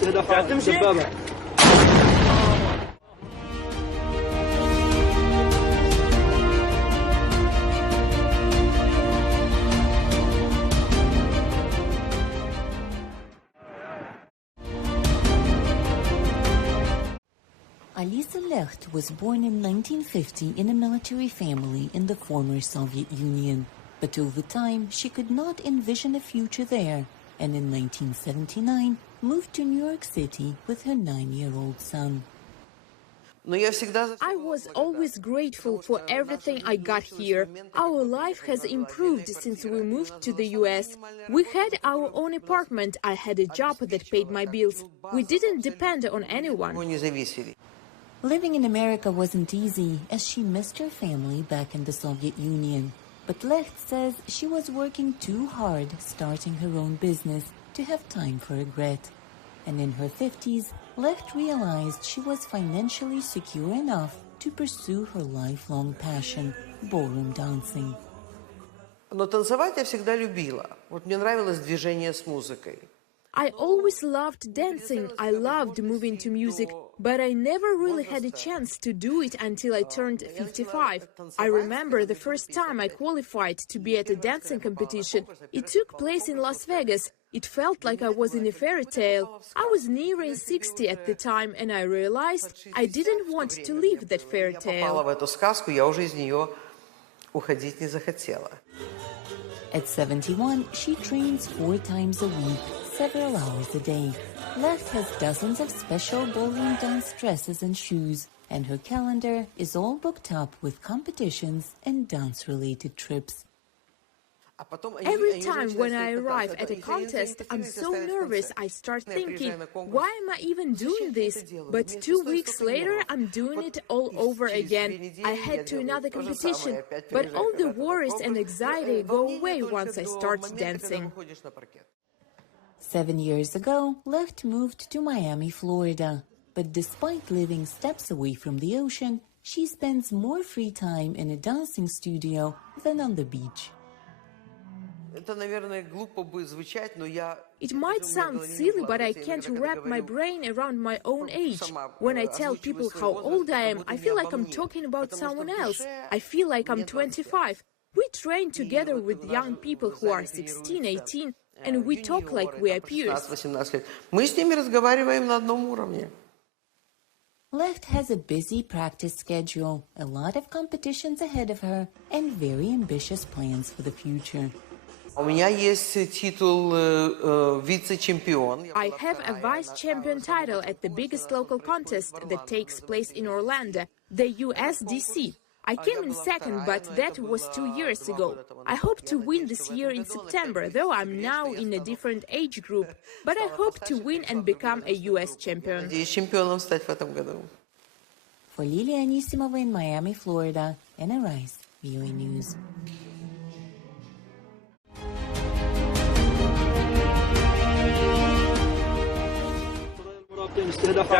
Alisa Leht was born in 1950 in a military family in the former Soviet Union. But over time, she could not envision a future there, and in 1979 moved to New York City with her 9-year-old son. I was always grateful for everything I got here. Our life has improved since we moved to the US. We had our own apartment. I had a job that paid my bills. We didn't depend on anyone. Living in America wasn't easy, as she missed her family back in the Soviet Union. But Leht says she was working too hard starting her own business to have time for regret. And in her 50s, Leht realized she was financially secure enough to pursue her lifelong passion, ballroom dancing. Но танцевать я всегда любила. Вот мне нравилось движение с музыкой. I always loved dancing. I loved moving to music, but I never really had a chance to do it until I turned 55. I remember the first time I qualified to be at a dancing competition. It took place in Las Vegas. It felt like I was in a fairy tale. I was nearing 60 at the time, and I realized I didn't want to leave that fairy tale. At 71, she trains 4 times a week, several hours a day. Leht has dozens of special ballroom dance dresses and shoes, and her calendar is all booked up with competitions and dance-related trips. Every time when I arrive at a contest, I'm so nervous. I start thinking, why am I even doing this? But 2 weeks later, I'm doing it all over again. I head to another competition, but all the worries and anxiety go away once I start dancing. 7 years ago, Leht moved to Miami, Florida. But despite living steps away from the ocean, she spends more free time in a dancing studio than on the beach. It might sound silly, but I can't wrap my brain around my own age. When I tell people how old I am, I feel like I'm talking about someone else. I feel like I'm 25. We train together with young people who are 16, 18, and we talk like we are peers. Leht has a busy practice schedule, a lot of competitions ahead of her, and very ambitious plans for the future. I have a vice champion title at the biggest local contest that takes place in Orlando, the USDC. I came in second, but that was 2 years ago. I hope to win this year in September, though I'm now in a different age group. But I hope to win and become a US champion. For Liliya Anisimova in Miami, Florida, Anna Rice, VOA News. استهداف